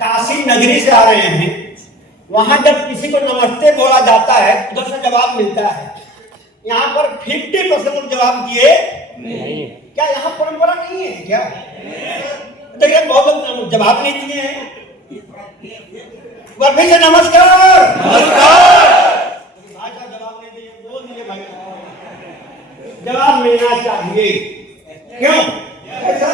काशी नगरी से आ रहे हैं, वहां जब किसी को नमस्ते बोला जाता है उधर से जवाब मिलता है। यहाँ पर 50% जवाब दिए नहीं। क्या यहाँ परंपरा नहीं है क्या? देखिए बहुत लोग जवाब नहीं दिए हैं। फिर से नमस्कार नमस्कार। भाषा जवाब नहीं दिए, बोल दिए भाई। जवाब मिलना चाहिए। क्यों ऐसा?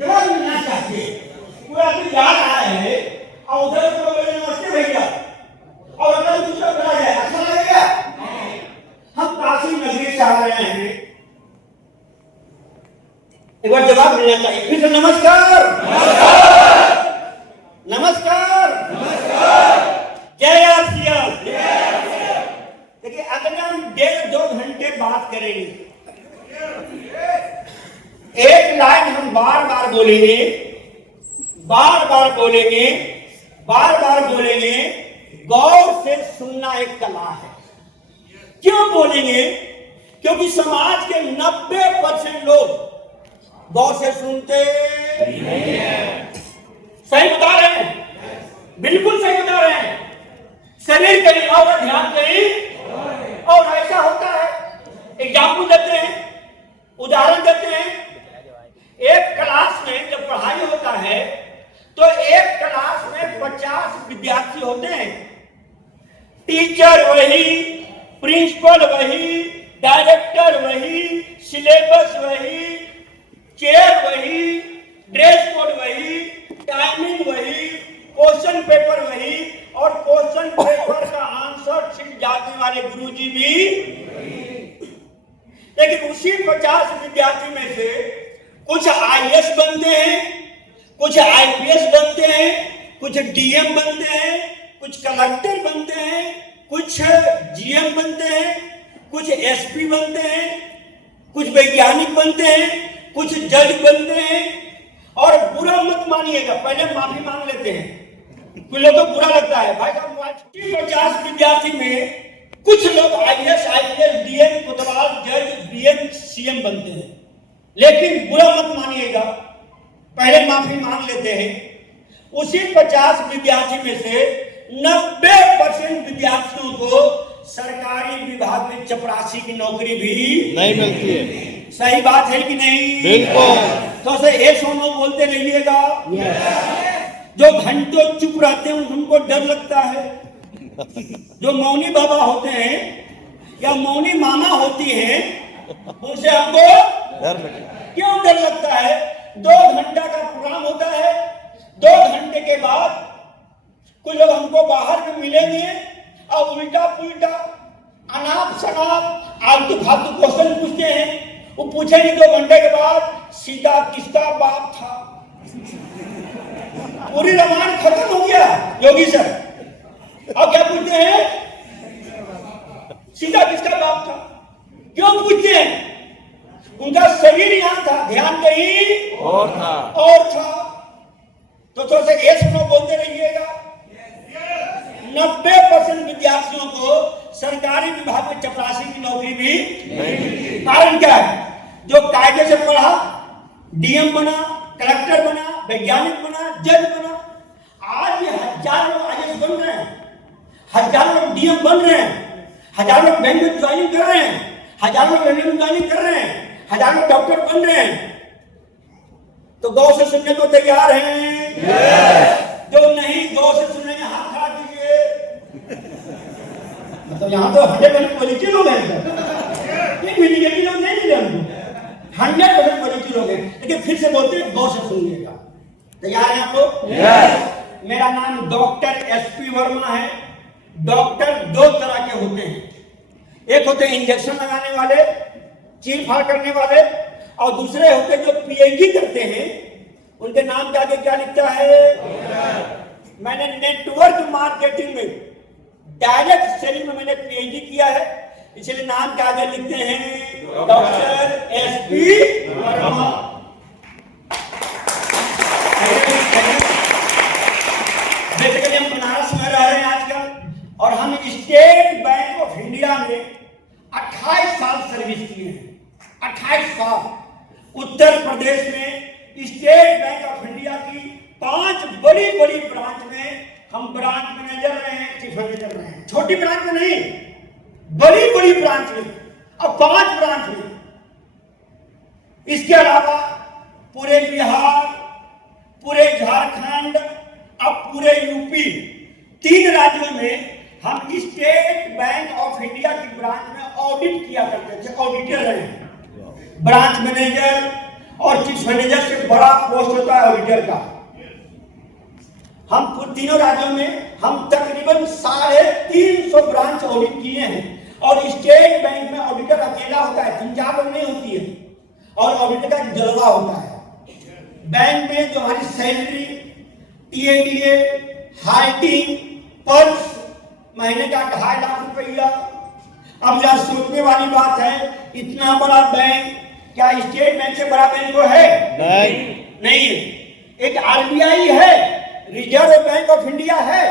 जवाब मिलना चाहिए। पूरा तो याद आया है और उधर को बोले नमस्ते भैया और अगर दूसरा बोला जाए अच्छा लगेगा? हम काशी नगरी से आ रहे हैं, एक बार जवाब मिलना चाहिए। फिर से नमस्कार नमस्कार नमस्कार। जय आसिया। देखिए अगर हम 1.5-2 घंटे बात करेंगे, एक लाइन हम बार बार बोलेंगे, बार बार बोलेंगे, बार बार बोलेंगे। गौर से सुनना एक कला है। क्यों बोलेंगे? क्योंकि समाज के 90% लोग गौर से सुनते नहीं हैं। सही बता रहे हैं, बिल्कुल सही बता रहे हैं। शरीर कहीं और ध्यान कहीं और ऐसा होता है। एग्जाम्पल देते हैं, उदाहरण देते हैं। एक क्लास में जब पढ़ाई होता है तो एक क्लास में 50 विद्यार्थी होते हैं। टीचर वही, प्रिंसिपल वही, डायरेक्टर वही, सिलेबस वही, चेयर वही, ड्रेस कोड वही, टाइमिंग वही, क्वेश्चन पेपर वही और क्वेश्चन पेपर का आंसर छिप जाने वाले गुरुजी भी। लेकिन उसी 50 विद्यार्थी में से कुछ आईएएस बनते हैं, कुछ आईपीएस बनते हैं, कुछ डीएम बनते हैं, कुछ कलेक्टर बनते हैं, कुछ जीएम बनते हैं, कुछ एसपी बनते हैं, कुछ वैज्ञानिक बनते हैं, कुछ जज बनते हैं। और बुरा मत मानिएगा, पहले माफी मांग लेते हैं। कुछ लोगों को बुरा लगता है भाई साहब। 50 विद्यार्थी में कुछ लोग आईएएस, आईपीएस, डीएम, कोतवाल, जज, बीएम, सीएम बनते हैं। लेकिन बुरा मत मानिएगा, पहले माफी मांग लेते हैं। उसी 50 विद्यार्थी में से 90% विद्यार्थियों को सरकारी विभाग में चपरासी की नौकरी भी नहीं मिलती है। सही बात है कि नहीं? बिल्कुल। तो से एक सोनो बोलते रहिएगा। जो घंटों चुप रहते हैं उनको डर लगता है। जो मौनी बाबा होते हैं या मौनी मामा होती हैं उनसे हमको क्यों डर लगता है? 2 घंटा का प्रोग्राम होता है, 2 घंटे के बाद कुछ लोग हमको बाहर में मिलेंगे और उल्टा पुल्टा अनाप शनाप आलतू फालतू क्वेश्चन पूछते हैं। वो पूछेंगे 2 घंटे के बाद सीता किसका बाप था। पूरी रामायण खत्म हो गया योगी सर। अब क्या पूछते हैं? सीता किसका बाप था। क्यों पूछते हैं? उनका शरीर यहाँ था, ध्यान कहीं और था। तो थोड़ा सा ये सुनो बोलते रहिएगा। 90% विद्यार्थियों को सरकारी विभाग में चपरासी की नौकरी भी नहीं। कारण क्या है? जो कायदे से पढ़ा, डीएम बना, कलेक्टर बना, वैज्ञानिक बना, जज बना। आज ये हजारों लोग आईएएस बन रहे हैं, हजारों लोग डीएम बन रहे हैं, हजारों लोग बैंक में ज्वाइनिंग कर रहे हैं, हजारों लोग रेलवे में ज्वाइनिंग कर रहे हैं, हजारों डॉक्टर बन रहे हैं। तो गौ से सुनने को तैयार हैं? जो नहीं गौ से सुनने में हाथ खड़ा कीजिए। मतलब यहाँ तो 100% पॉजिटिव लोग हैं, नेगेटिव लोग नहीं मिले हमको। 100% पॉजिटिव लोग हैं। लेकिन फिर से बोलते हैं गौ से सुनिएगा। तैयार हैं आप लोग? मेरा नाम डॉक्टर एसपी वर्मा है। डॉक्टर 2 तरह के होते हैं। एक होते हैं इंजेक्शन लगाने वाले, चीर फाड़ करने वाले, और दूसरे होते जो पीएचडी करते हैं। उनके नाम के आगे क्या लिखता है? मैंने नेटवर्क मार्केटिंग में डायरेक्ट सेलिंग में मैंने पीएचडी किया है, इसलिए नाम के आगे लिखते हैं डॉक्टर एसपी वर्मा। बेसिकली हम बनारस में रह रहे हैं आजकल, और हम स्टेट बैंक ऑफ इंडिया में 28 साल सर्विस किए हैं। 28 साल उत्तर प्रदेश में स्टेट बैंक ऑफ इंडिया की 5 बड़ी बड़ी ब्रांच में हम ब्रांच मैनेजर रहे हैं, चीफ मैनेजर रहे हैं। छोटी ब्रांच में नहीं, बड़ी बड़ी ब्रांच में, और 5 ब्रांच में। इसके अलावा पूरे बिहार, पूरे झारखंड, अब पूरे यूपी, 3 राज्यों में हम स्टेट बैंक ऑफ इंडिया की ब्रांच में ऑडिट किया करते थे, ऑडिटर रहे हैं। ब्रांच मैनेजर और चीफ मैनेजर से बड़ा पोस्ट होता है ऑडिटर का। हम तीनों राज्यों में हम तकरीबन 350 ब्रांच ऑडिट किए हैं। और स्टेट बैंक में ऑडिटर अकेला होता है, 3-4 लोग नहीं होती है, और ऑडिटर का जलवा होता है। बैंक में जो हमारी सैलरी, टीएडीए, हाइटिंग, पर्स महीने का 2.5 लाख रुपया। अब यह सोचने वाली बात है, इतना बड़ा बैंक, क्या स्टेट बैंक से बड़ा बैंक वो है? नहीं है। एक आरबीआई है, रिजर्व बैंक ऑफ इंडिया है,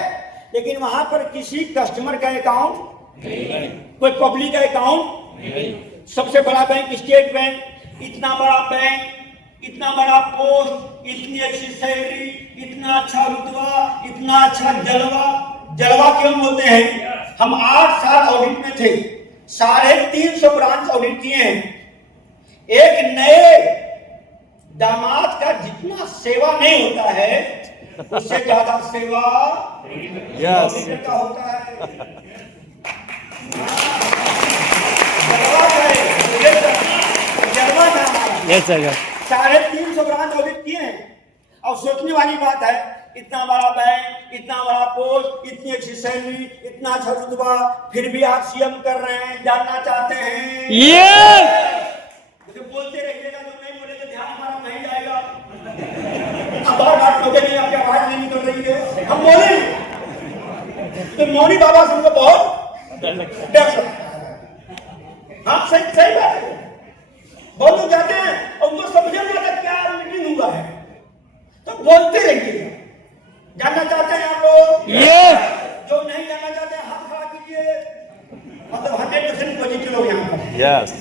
लेकिन वहां पर किसी कस्टमर का अकाउंट, कोई पब्लिक का अकाउंट। सबसे बड़ा बैंक स्टेट बैंक। इतना बड़ा बैंक, इतना बड़ा पोस्ट, इतनी अच्छी सैलरी, इतना अच्छा रुतबा, इतना अच्छा जलवा। जलवा क्यों बोलते हैं? हम 8 साल ऑडिट में थे, 350 ब्रांच ऑडिट किए हैं। एक नए दामाद का जितना सेवा नहीं होता है, उससे ज्यादा सेवा ऑडिटर का होता है। जलवा का 350 ब्रांच ऑडिट किए हैं। और सोचने वाली बात है, इतना बड़ा बैंक, इतना बड़ा पोस्ट, इतनी अच्छी सैलरी, इतना अच्छा रुतबा, फिर भी आप सीएम कर रहे हैं, जानना चाहते हैं। तो बोलते रहिएगा, जो नहीं बोलेंगे ध्यान हमारा नहीं जाएगा। अब बात लोगे नहीं, आपकी आवाज नहीं निकल रही है, हम बोले तो मौनी बाबा से हमको बहुत डर लगता है। हाँ, सही बात है। बहुत लोग जाते हैं और उनको समझ नहीं आता क्या मीटिंग हुआ है, तो बोलते रहिएगा। जानना चाहते हैं आप लोग? जो नहीं जानना चाहते हैं हाथ खड़ा कीजिए। मतलब 100% पॉजिटिव लोग यहाँ पर।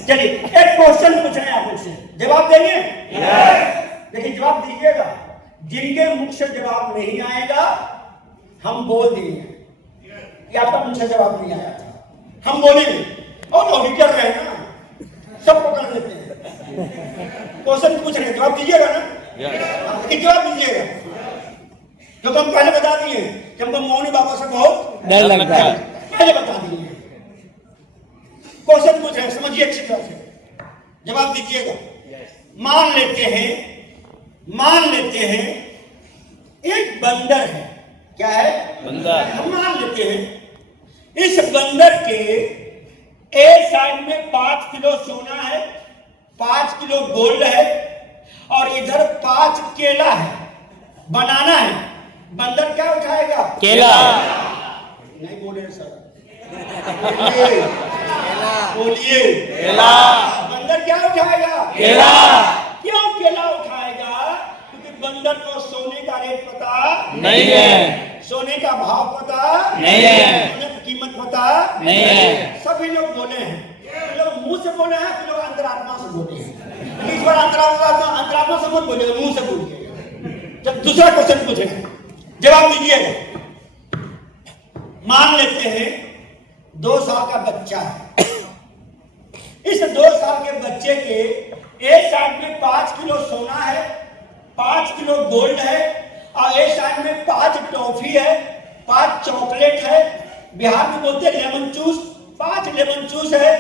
चलिए, एक क्वेश्चन पूछ रहे हैं आप मुझसे, जवाब देंगे? लेकिन जवाब दीजिएगा। जिनके मुख से जवाब नहीं आएगा, हम बोल देंगे कि आपका मुख से जवाब नहीं आया था, हम बोलेंगे। और ऑडिटर रहे ना, सब पकड़ लेते हैं। क्वेश्चन पूछ रहे हैं, जवाब दीजिएगा ना? जवाब दीजिएगा। जो हम पहले बता दिए कि हमको मौनी बाबा से बहुत डर लगता है, पहले बता दिए। क्वेश्चन पूछ रहे हैं, समझिए अच्छी तरह से, जवाब दीजिएगा। मान लेते हैं एक बंदर है। क्या है? बंदर। हम मान लेते हैं इस बंदर के एक साइड में 5 किलो सोना है, 5 किलो गोल्ड है, और इधर 5 केला है, बनाना है। बंदर क्या उठाएगा? केला। नहीं बोले सर, बोलिए। केला। बंदर क्या उठाएगा? केला। क्यों केला उठाएगा? क्योंकि बंदर को सोने का रेट पता नहीं है, सोने का भाव पता नहीं है, सोने की कीमत पता नहीं है। सभी लोग बोले हैं, लोग मुंह से बोले हैं, लोग अंतरात्मा से बोले हैं। इस बार अंतरात्मा से मत बोलिएगा, मुंह से बोलिएगा। जब दूसरा क्वेश्चन पूछेंगे, जवाब दीजिएगा। मान लेते हैं 2 साल का बच्चा है। इस 2 साल के बच्चे के एक साइड में 5 किलो सोना है, 5 किलो गोल्ड है, और एक साइड में 5 टॉफी है, 5 चॉकलेट है। बिहार में बोलते हैं लेमन चूस, 5 लेमन चूस है।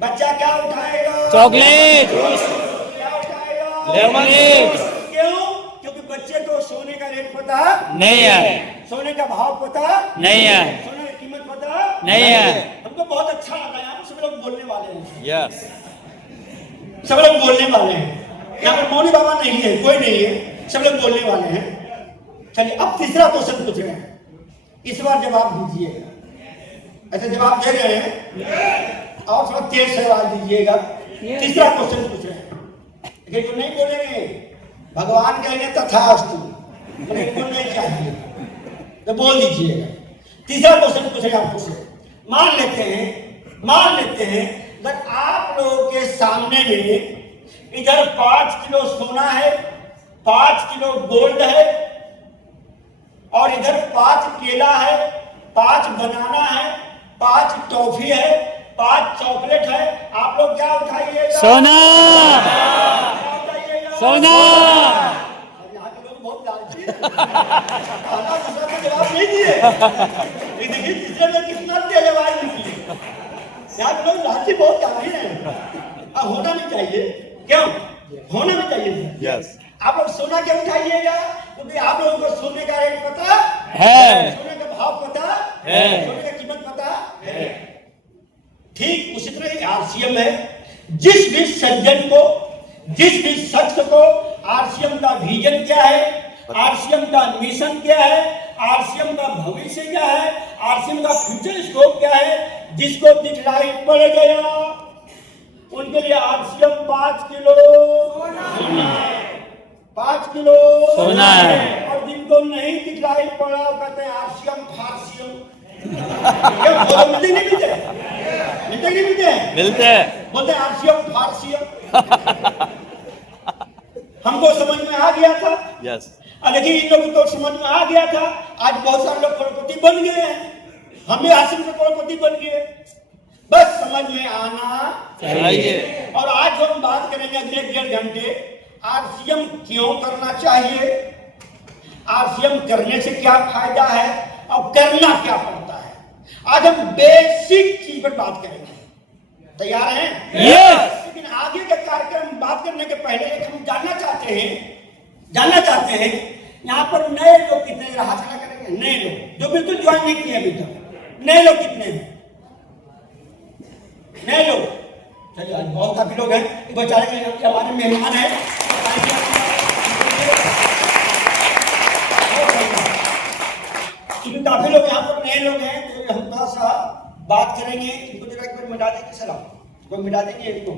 बच्चा क्या उठाएगा? चॉकलेट। क्या उठाएगा? लेमन चूस। क्यों? क्योंकि बच्चे को सोने का रेट पता नहीं है, सोने का भाव पता नहीं है, सोने की कीमत पता नहीं है। हमको बहुत अच्छा लगा, यहाँ सब लोग बोलने वाले हैं। सब लोग बोलने वाले हैं। यहाँ पर मौनी बाबा नहीं है, कोई नहीं है, सब लोग बोलने वाले हैं। चलिए, अब तीसरा क्वेश्चन पूछ रहे हैं, इस बार जवाब दीजिएगा। ऐसे जवाब दे रहे हैं और थोड़ा तेज से जवाब दीजिएगा। तीसरा क्वेश्चन पूछ रहे हैं, लेकिन जो नहीं बोलेंगे भगवान कहेंगे तथास्तु, नहीं चाहिए तो बोल दीजिएगा। तीसरा क्वेश्चन पूछेगा आपसे। मान लेते हैं अगर आप लोगों के सामने में इधर 5 किलो सोना है, 5 किलो गोल्ड है, और इधर 5 केला है, 5 बनाना है, 5 टॉफी है, 5 चॉकलेट है। आप लोग क्या उठाइएगा? सोना क्या उठाइएगा? सोना। यहाँ के लोग बहुत लालची हैं। पहला दूसरा का जवाब नहीं दिए। ये देखिए तीसरे में कितना तेज आवाज निकली। यहाँ के लोग लालची बहुत ज्यादा हैं। अब होना नहीं चाहिए, क्यों होना नहीं चाहिए? यस आप लोग सोना क्यों उठाइएगा? क्योंकि आप लोगों को सोने का रेट पता है, सोने का भाव पता है, सोने का कीमत पता है। ठीक उसी तरह आरसीएम है। जिस भी सज्जन को, जिस भी शख्स को आरसीएम का विजन क्या है, आरसीएम का मिशन क्या है, आरसीएम का भविष्य क्या है, आरसीएम का फ्यूचर स्कोप क्या है, जिसको दिखलाई पड़ गया उनके लिए आरसीएम 5 किलो 5 किलो सोना है। और जिनको नहीं दिखलाई पड़ा वो कहते हैं आरसीएम फारसीएम। क्या बोलो? मिलते नहीं मिलते? मिलते नहीं मिलते? मिलते हैं। बोलते हैं आरसीएम फारसीएम। हमको समझ में आ गया था, यस लेकिन इन लोगों को समझ में आ गया था। आज बहुत सारे लोग करोड़पति बन गए हैं, हम भी हासिल में करोड़पति बन गए। बस समझ में आना चाहिए। और आज जो हम बात करेंगे अगले 1.5 घंटे, आरसीएम क्यों करना चाहिए, आरसीएम करने से क्या फायदा है और करना क्या पड़ता है। आज हम बेसिक चीज पर बात करेंगे। तैयार हैं? यस। लेकिन आगे का कार्यक्रम बात करने के पहले एक हम जानना चाहते हैं यहाँ पर नए लोग कितने हैं? हाथ खड़ा करेंगे। नए लोग जो बिल्कुल ज्वाइन नहीं किए अभी तक, नए लोग कितने हैं? नए लोग चलिए, आज बहुत काफी लोग हैं। बेचारे के हमारे मेहमान हैं, क्योंकि काफी लोग यहाँ पर नए लोग हैं, तो हम थोड़ा सा बात करेंगे। इनको जरा एक बार मिटा देंगे सलाम, कोई मिटा देंगे इनको।